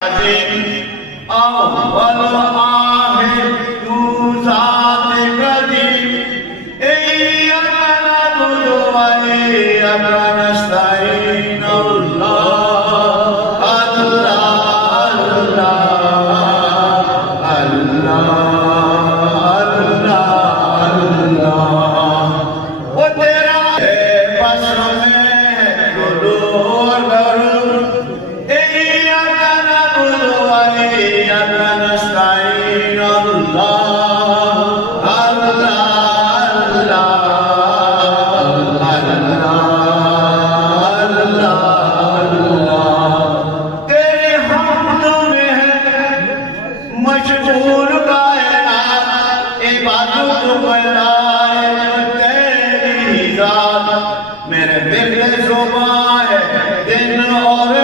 اول آخر تو ذات قدیم ایاک نعبد و ایاک نستعین اللہ اللہ اللہ اللہ وہ تیرا ہے بس میں گلور گرور ایاک نعبد و ایاک نستعین اللہ تیری حمد میں ہے مشغول کائنات عبادت بنائے تیری ذات میرے دل زبان ہے دن اور